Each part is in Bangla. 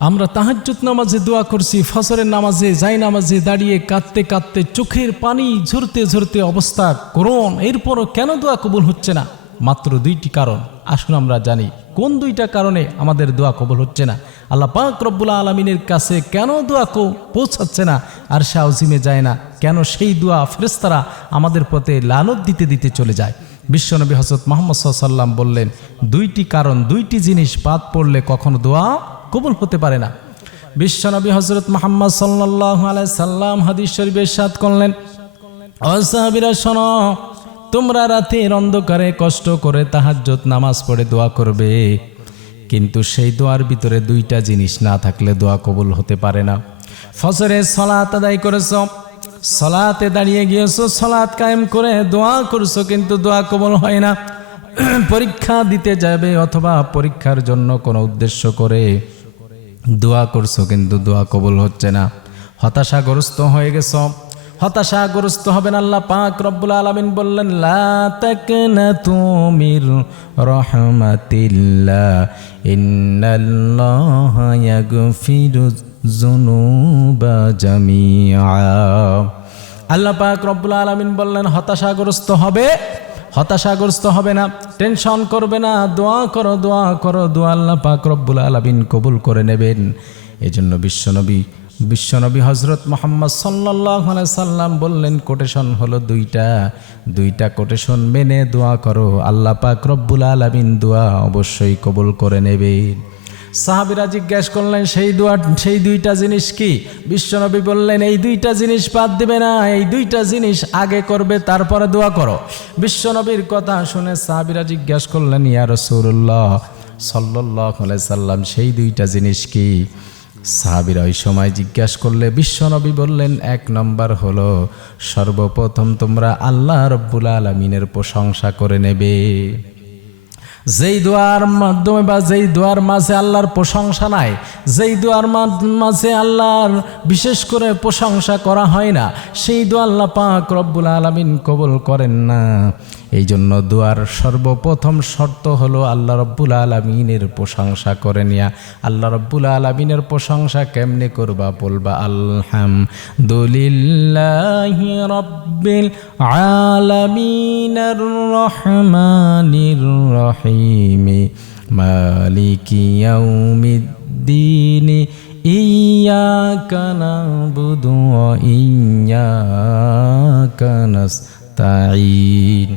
আমরা তাহাজ্জুদ নামাজে দোয়া করছি ফসরের নামাজে যাই নামাজে দাঁড়িয়ে কাঁদতে কাঁদতে চোখের পানি ঝরতে ঝরতে অবস্থা করুন এরপরও কেন দোয়া কবুল হচ্ছে না? মাত্র দুইটি কারণ। আসুন আমরা জানি, কোন দুইটা কারণে আমাদের দোয়া কবুল হচ্ছে না? আল্লাহ পাক রব্বুল আলমিনের কাছে কেন দোয়া কো, পৌঁছাচ্ছে না? আর শাহজিমে যায় না, কেন সেই দোয়া ফেরেস্তারা আমাদের পথে লানত দিতে দিতে চলে যায়? বিশ্বনবী হজরত মোহাম্মদ সাল্লাম বললেন, দুইটি কারণ, দুইটি জিনিস বাদ পড়লে কখনো দোয়া কবুল হতে পারে না। বিশ্বনবী হজরত মোহাম্মদ সাল্লাহ আলাই সাল্লাম হাদিস শরীফ সাদ করলেন তোমরা রাতের অন্ধকারে কষ্ট করে তাহাজ্জত নামাজ পড়ে দোয়া করবে। কিন্তু সেই দোয়ার ভিতরে দুইটা জিনিস না থাকলে দোয়া কবুল হতে পারে না। ফজরে সলাত আদায় করেছ, সলাতে দাঁড়িয়ে গিয়েছো সলাত কায়েম করে দোয়া করছ, কিন্তু দোয়া কবুল হয় না। পরীক্ষা দিতে যাবে অথবা পরীক্ষার জন্য কোনো উদ্দেশ্য করে। দোয়া করছ, কিন্তু দোয়া কবুল হচ্ছে না। হতাশাগ্রস্ত হয়ে গেছ। হতাশাগ্রস্ত হবেন আল্লাহ পাক রব্বুল আলামিন বললেন, লা তাকনাতু মির রাহমাতিল্লাহ জামিআ। আল্লাহ পাক রব্বুল আলামিন বললেন, হতাশাগ্রস্ত হবে হতাশাগ্রস্ত হবে না, টেনশন করবে না, দোয়া করো দোয়া করো, দোয়া আল্লাহ পাক রব্বুল আলমিন কবুল করে নেবেন। এজন্য বিশ্বনবী বিশ্বনবী হজরত মোহাম্মদ সাল্লাহ সাল্লাম বললেন, কোটেশন হলো দুইটা। দুইটা কোটেশন মেনে দোয়া করো। আল্লাহ পাক রব্বুল আলমিন দোয়া অবশ্যই কবুল করে নেবেন। সাহাবিরা জিজ্ঞাসা করলেন, সেই দোয়া, সেই দুইটা জিনিস কি? বিশ্বনবী বললেন, এই দুইটা জিনিস বাদ দেবে না, এই দুইটা জিনিস আগে করবে, তারপরে দোয়া করো। বিশ্বনবীর কথা শুনে সাহাবিরা জিজ্ঞাসা করলেন, ইয়া রসুল্লাহ সাল্লাহ সাল্লাম, সেই দুইটা জিনিস কি? সাহাবিরা ওই সময় জিজ্ঞাসা করলে, বিশ্বনবী বললেন, এক নম্বর হলো, সর্বপ্রথম তোমরা আল্লাহ রব্বুল আলমিনের প্রশংসা করে নেবে। যেই দোয়ার মাধ্যমে বা যেই দোয়ার মাঝে আল্লাহর প্রশংসা নাই, যেই দোয়ার মাঝে আল্লাহর বিশেষ করে প্রশংসা করা হয় না, সেই দোয়া আল্লাহ পাক রব্বুল আলমিন কবুল করেন না। এই জন্য দোয়ার সর্বপ্রথম শর্ত হলো আল্লাহ রব্বুল আলমিনের প্রশংসা করে নিয়া। আল্লাহ রব্বুল আলমিনের প্রশংসা কেমনে করবা বলবা, আলহামদুলিল্লাহ রব্বিল আলমিনের রহমানির রহিম। মালিকি ইয়াউমিদ্দিন, ইয়্যাকা নাবুদু ওয়া ইয়্যাকা নাস্তাঈন।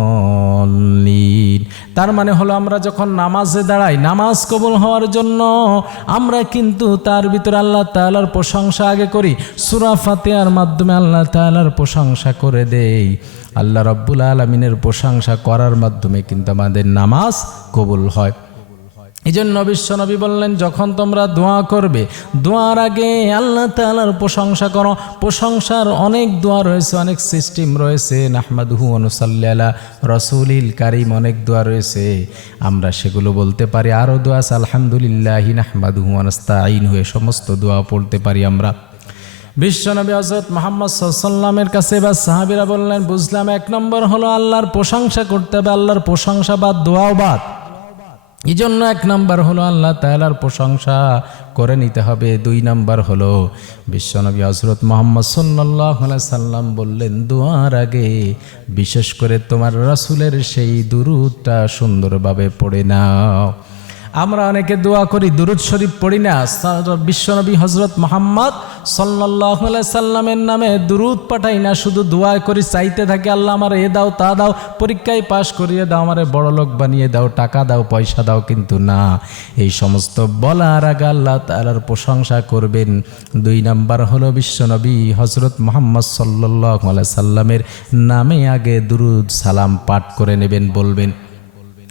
তার মানে হলো আমরা যখন নামাজে দাঁড়াই, নামাজ কবুল হওয়ার জন্য আমরা কিন্তু তার ভিতরে আল্লাহ তালার প্রশংসা আগে করি। সুরা ফাতেহার মাধ্যমে আল্লাহ তালার প্রশংসা করে দেই। আল্লাহ রব্বুল আলমিনের প্রশংসা করার মাধ্যমে কিন্তু আমাদের নামাজ কবুল হয়। এই জন্য বিশ্বনবী বললেন, যখন তোমরা দোয়া করবে, দোয়ার আগে আল্লাহ তালার প্রশংসা করো। প্রশংসার অনেক দোয়া রয়েছে, অনেক সিস্টেম রয়েছে। নাহমাদহু অনুসাল্লা রসুলিল কারিম অনেক দোয়া রয়েছে। আমরা সেগুলো বলতে পারি, আরও দোয়া আলহামদুলিল্লাহ নাহমাদহু আনস্তাইন হয়ে সমস্ত দোয়া পড়তে পারি আমরা। বিশ্বনবী হজরত মোহাম্মদ সাল্লামের কাছে বা সাহাবিরা বললেন, বুঝলাম এক নম্বর হলো আল্লাহর প্রশংসা করতে হবে, আল্লাহর প্রশংসা বাদ, দোয়াও বাদ। এই জন্য এক নাম্বার হলো আল্লাহ তালার প্রশংসা করে নিতে হবে। দুই নাম্বার হলো, বিশ্বনবী হজরত মোহাম্মদ সাল্লাহ সাল্লাম বললেন, দোয়ার আগে বিশেষ করে তোমার রাসুলের সেই দুরুদটা সুন্দরভাবে পড়ে নাও। আমরা অনেকে দোয়া করি, দুরুদ শরীফ পড়ি না। বিশ্বনবী হজরত মোহাম্মদ সাল্লাহ সাল্লামের নামে দুরুদ পাঠাই না, শুধু দোয়া করি, চাইতে থাকি, আল্লাহ আমার এ দাও, তা দাও, পরীক্ষায় পাশ করিয়ে দাও, আমারে বড় লোক বানিয়ে দাও, টাকা দাও, পয়সা দাও। কিন্তু না, এই সমস্ত বলার আগে আল্লাহ তালার প্রশংসা করবেন। দুই নাম্বার হলো বিশ্বনবী হজরত মোহাম্মদ সাল্লাহ সাল্লামের নামে আগে দুরুদ সালাম পাঠ করে নেবেন, বলবেন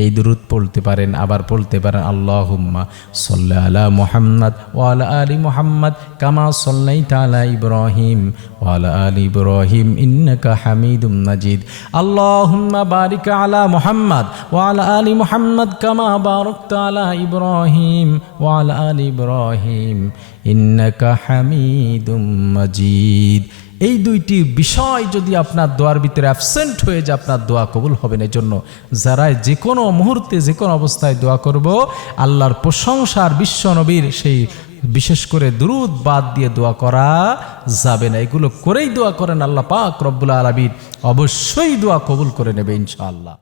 এই দুরুদ পড়তে পারেন, আবার পড়তে পারেন, আল্লাহুম্মা সাল্লি আলা মুহাম্মদ ওয়া আলা মুহাম্মদ কামা সাল্লাইতা আলা ইব্রাহিম ওয়া আলা ইব্রাহিম ইন্নাকা হামিদুম মাজিদ। আল্লাহুম্মা বারিক আলা মুহাম্মদ ওয়া আলা মুহাম্মদ কামা বারাকতা আলা ইব্রাহিম ওয়া আলা আলি ইব্রাহিম। ইন্নাকা এই দুইটি বিষয় যদি আপনার দোয়ার ভিতরে অ্যাবসেন্ট হয়ে যায়, আপনার দোয়া কবুল হবে না। জন্য যারা যে কোনো মুহূর্তে যে কোনো অবস্থায় দোয়া করব, আল্লাহর প্রশংসার বিশ্ব নবীর সেই বিশেষ করে দুরুদ বাদ দিয়ে দোয়া করা যাবে না। এগুলো করেই দোয়া করেন আল্লাহ পাক রব্বুল আলমিন। অবশ্যই দোয়া কবুল করে নেবে ইনশাআল্লাহ।